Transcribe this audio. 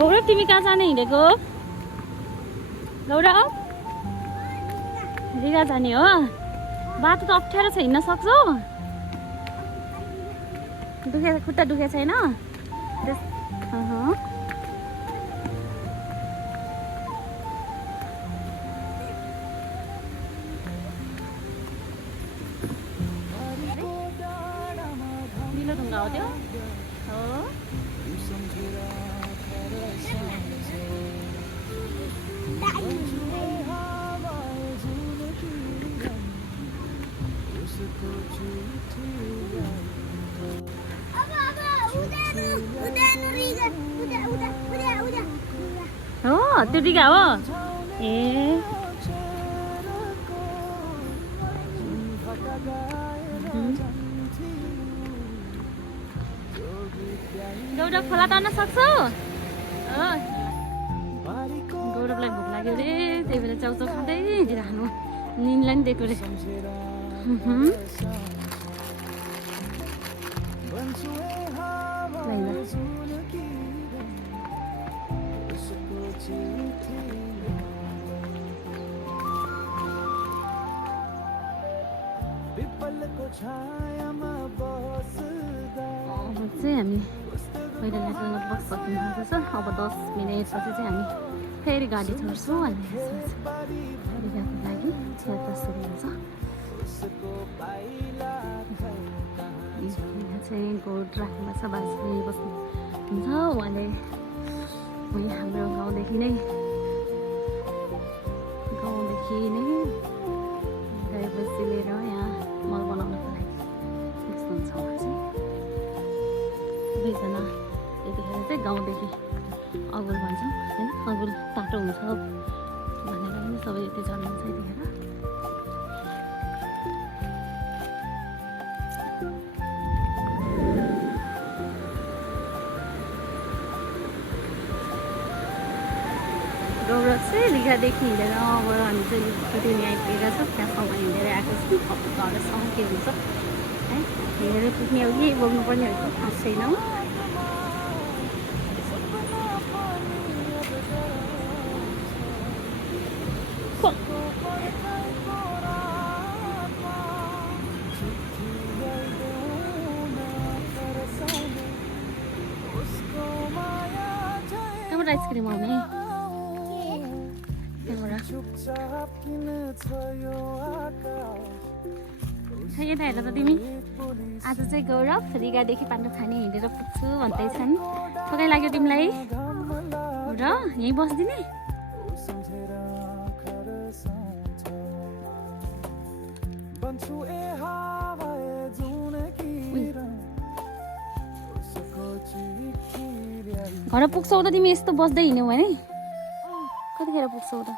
गौरव तिमी कहाँ जाने हिँडेको? गौरव रिगा जाने हो? बाटो त अप्ठ्यारो छ, हिँड्न सक्छौ? खुट्टा दुखे छैन? निलो ढुङ्गा हो त्यो? हो। हो त्यो डिगा हो ए गौरव खोला तर्न सक्छौ? गौरवलाई भोक लाग्यो रे, त्यही भएर चाउचाउ खाँदै हिँडिरहनु, निनलाई नि दिएको रे। अब चाहिँ हामी पहिला लगभग सकिँदैछ। अब 10 मिनटपछि चाहिँ हामी फेरि गाडी चढ्छौँ अनि रिगाको लागि यात्रा सुरु हुन्छ। यहाँ चाहिँ गोठ राख्नुमा छ, बाजे बस्नु हुन्छ। उहाँले वहीँ हाम्रो गाउँदेखि नै गाई बस्ती लिएर यहाँ मल बनाउनको लागि बस्नुहुन्छ। उहाँ चाहिँ दुईजना यतिखेर चाहिँ गाउँदेखि अगुल भन्छौँ होइन, अगुल तातो हुन्छ भनेर पनि सबै यति चढ्नुहुन्छ यतिखेर। गौरव चाहिँ रिगादेखि हिँडेर अब हामी चाहिँ कतिले आइपुगेका छौँ, त्यहाँसम्म हिँडेर आएको छौँ। अब घरसम्म के हुन्छ है, हिँडेर पुग्ने हो कि बोक्नुपर्ने हो कि थाहा छैन। कहाँबाट आइसक्रिम आउने? यता हेर त तिमी, आज चाहिँ गौरव रिगादेखि पाण्डव खाने हिँडेर पुग्छु भन्दैछन्। ठोकाइ लाग्यो तिमीलाई र यहीँ बस्दिने? घर पुग्छौ त तिमी यस्तो बस्दै हिँड्यौ भने? कतिखेर पुग्छौ त?